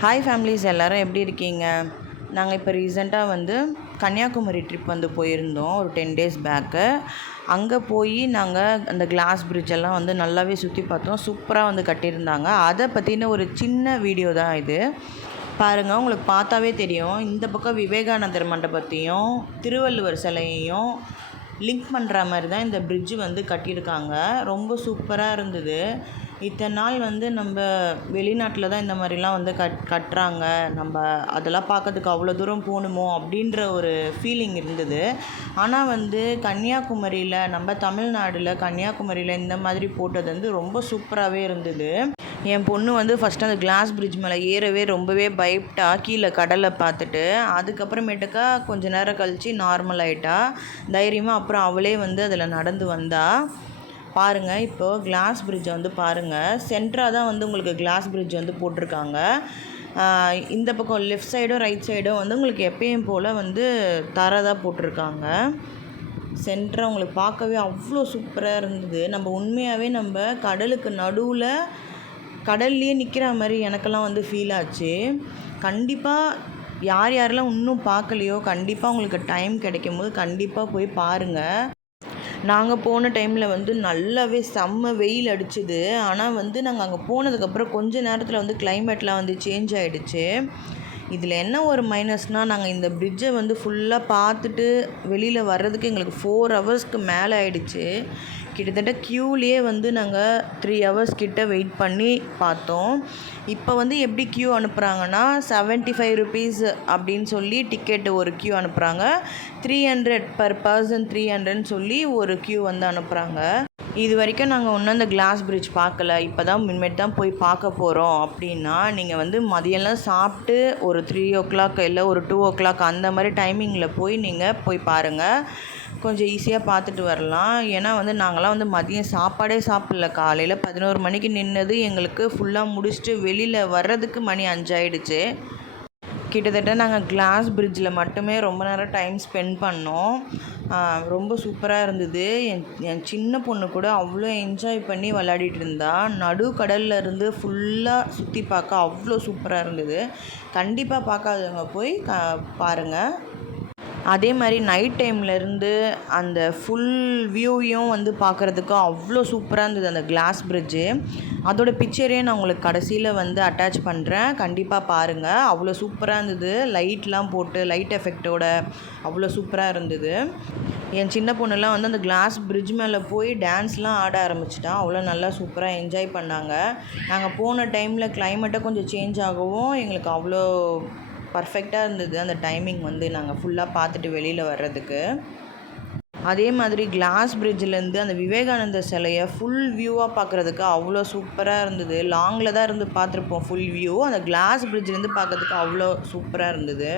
Hi families, எல்லோரும் எப்படி இருக்கீங்க? நாங்கள் இப்போ ரீசெண்டாக வந்து கன்னியாகுமரி ட்ரிப் வந்து போயிருந்தோம் ஒரு 10 டேஸ் பேக்கு. அங்கே போய் நாங்கள் அந்த கிளாஸ் பிரிட்ஜெல்லாம் வந்து நல்லாவே சுற்றி பார்த்தோம். சூப்பராக வந்து கட்டியிருந்தாங்க. அதை பற்றின ஒரு சின்ன வீடியோ தான் இது. பாருங்கள், உங்களுக்கு பார்த்தாவே தெரியும். இந்த பக்கம் விவேகானந்தர் மண்டபத்தையும் திருவள்ளுவர் சிலையையும் லிங்க் பண்ணுற மாதிரி தான் இந்த பிரிட்ஜு வந்து கட்டியிருக்காங்க. ரொம்ப சூப்பராக இருந்தது. இத்தனை நாள் வந்து நம்ம வெளிநாட்டில் தான் இந்த மாதிரிலாம் வந்து கட்டுறாங்க. நம்ம அதெல்லாம் பார்க்கறதுக்கு அவ்வளோ தூரம் போகணுமோ அப்படின்ற ஒரு ஃபீலிங் இருந்தது. ஆனால் வந்து கன்னியாகுமரியில், நம்ம தமிழ்நாட்டில் கன்னியாகுமரியில் இந்த மாதிரி போட்டது வந்து ரொம்ப சூப்பராகவே இருந்தது. என் பொண்ணு வந்து ஃபஸ்ட்டு அந்த கிளாஸ் பிரிட்ஜ் மேலே ஏறவே ரொம்பவே பயப்பட்டா, கீழே கடலை பார்த்துட்டு. அதுக்கப்புறமேட்டுக்கா கொஞ்சம் நேரம் கழித்து நார்மல் ஆகிட்டா தைரியமாக. அப்புறம் அவளே வந்து அதில் நடந்து வந்தா. பாருங்கள், இப்போது கிளாஸ் பிரிட்ஜை வந்து பாருங்கள். சென்டராக தான் வந்து உங்களுக்கு கிளாஸ் பிரிட்ஜ் வந்து போட்டிருக்காங்க. இந்த பக்கம் லெஃப்ட் சைடும் ரைட் சைடும் வந்து உங்களுக்கு எப்பயும் போல் வந்து தரதாக போட்டிருக்காங்க. சென்டராக உங்களுக்கு பார்க்கவே அவ்வளோ சூப்பராக இருந்தது. நம்ம உண்மையாகவே நம்ம கடலுக்கு நடுவில் கடல்லையே நிற்கிற மாதிரி எனக்கெல்லாம் வந்து ஃபீல் ஆச்சு. கண்டிப்பாக யாரெல்லாம் இன்னும் பார்க்கலையோ, கண்டிப்பாக உங்களுக்கு டைம் கிடைக்கும் போது கண்டிப்பாக போய் பாருங்கள். நாங்கள் போன டைமில் வந்து நல்லாவே செம்ம வெயில் அடிச்சுது. ஆனால் வந்து நாங்கள் அங்கே போனதுக்கப்புறம் கொஞ்ச நேரத்தில் வந்து கிளைமேட்லாம் வந்து சேஞ்ச் ஆகிடுச்சு. இதில் என்ன ஒரு மைனஸ்னால், நாங்கள் இந்த பிரிட்ஜை வந்து ஃபுல்லாக பார்த்துட்டு வெளியில் வர்றதுக்கு எங்களுக்கு 4 ஹவர்ஸ்க்கு மேலே ஆகிடுச்சு. கிட்டத்தட்ட க்யூலேயே வந்து நாங்கள் 3 ஹவர்ஸ் கிட்ட வெயிட் பண்ணி பார்த்தோம். இப்போ வந்து எப்படி க்யூ அனுப்புகிறாங்கன்னா, 75 ருபீஸ் அப்படின்னு சொல்லி டிக்கெட்டு ஒரு க்யூ அனுப்புகிறாங்க. 300 பர் பர்சன் 300ன்னு சொல்லி ஒரு க்யூ வந்து அனுப்புகிறாங்க. இது வரைக்கும் நாங்கள் இன்னும் அந்த கிளாஸ் பிரிட்ஜ் பார்க்கல. இப்போ தான் முன்மேட்டு தான் போய் பார்க்க போகிறோம். அப்படின்னா நீங்கள் வந்து மதியம்லாம் சாப்பிட்டு ஒரு 3 இல்லை ஒரு 2 அந்த மாதிரி டைமிங்கில் நீங்கள் போய் பாருங்கள். கொஞ்சம் ஈஸியாக பார்த்துட்டு வரலாம். ஏன்னா வந்து நாங்களாம் வந்து மதியம் சாப்பாடே சாப்பிடல. காலையில் 11 மணிக்கு நின்னது எங்களுக்கு ஃபுல்லாக முடிச்சுட்டு வெளியில் வர்றதுக்கு மணி 5 ஆகிடுச்சு. கிட்டத்தட்ட நாங்கள் கிளாஸ் பிரிட்ஜில் மட்டுமே ரொம்ப நேரம் டைம் ஸ்பெண்ட் பண்ணோம். ரொம்ப சூப்பராக இருந்தது. என் சின்ன பொண்ணு கூட அவ்வளோ என்ஜாய் பண்ணி விளையாடிட்டு இருந்தா. நடுக்கடலில் இருந்து ஃபுல்லாக சுற்றி பார்க்க அவ்வளோ சூப்பராக இருந்தது. கண்டிப்பாக பார்க்காதவங்க போய் பாருங்கள். அதே மாதிரி நைட் டைம்லேருந்து அந்த ஃபுல் வியூவையும் வந்து பார்க்குறதுக்கு அவ்வளோ சூப்பராக இருந்தது அந்த கிளாஸ் பிரிட்ஜு. அதோட பிக்சரையும் நான் உங்களுக்கு கடைசியில் வந்து அட்டாச் பண்ணுறேன். கண்டிப்பாக பாருங்கள். அவ்வளோ சூப்பராக இருந்தது. லைட்லாம் போட்டு லைட் எஃபெக்டோட அவ்வளோ சூப்பராக இருந்தது. என் சின்ன பொண்ணுலாம் வந்து அந்த கிளாஸ் பிரிட்ஜ் மேலே போய் டான்ஸ்லாம் ஆட ஆரம்பிச்சிட்டான். அவ்வளோ நல்லா சூப்பராக என்ஜாய் பண்ணாங்க. நாங்கள் போன டைமில் கிளைமேட்டை கொஞ்சம் சேஞ்ச் ஆகவும் எங்களுக்கு அவ்வளோ பர்ஃபெக்டாக இருந்தது அந்த டைமிங் வந்து நாங்கள் ஃபுல்லாக பார்த்துட்டு வெளியில் வர்றதுக்கு. அதே மாதிரி கிளாஸ் பிரிட்ஜிலேருந்து அந்த விவேகானந்தர் சிலையை ஃபுல் வியூவாக பார்க்குறதுக்கு அவ்வளோ சூப்பராக இருந்தது. லாங்கில் தான் இருந்து பார்த்துருப்போம் ஃபுல் வியூ. அந்த கிளாஸ் பிரிட்ஜிலேருந்து பார்க்கறதுக்கு அவ்வளோ சூப்பராக இருந்தது.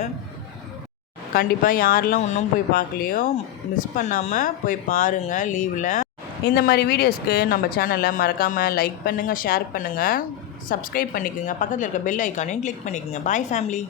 கண்டிப்பாக யாரெல்லாம் இன்னும் போய் பார்க்கலையோ மிஸ் பண்ணாமல் போய் பாருங்கள் லீவில். இந்த மாதிரி வீடியோஸ்க்கு நம்ம சேனலை மறக்காமல் லைக் பண்ணுங்கள், ஷேர் பண்ணுங்கள், சப்ஸ்கிரைப் பண்ணிக்கோங்க. பக்கத்தில் இருக்க பெல் ஐக்கானையும் கிளிக் பண்ணிக்கோங்க. பாய் ஃபேமிலி.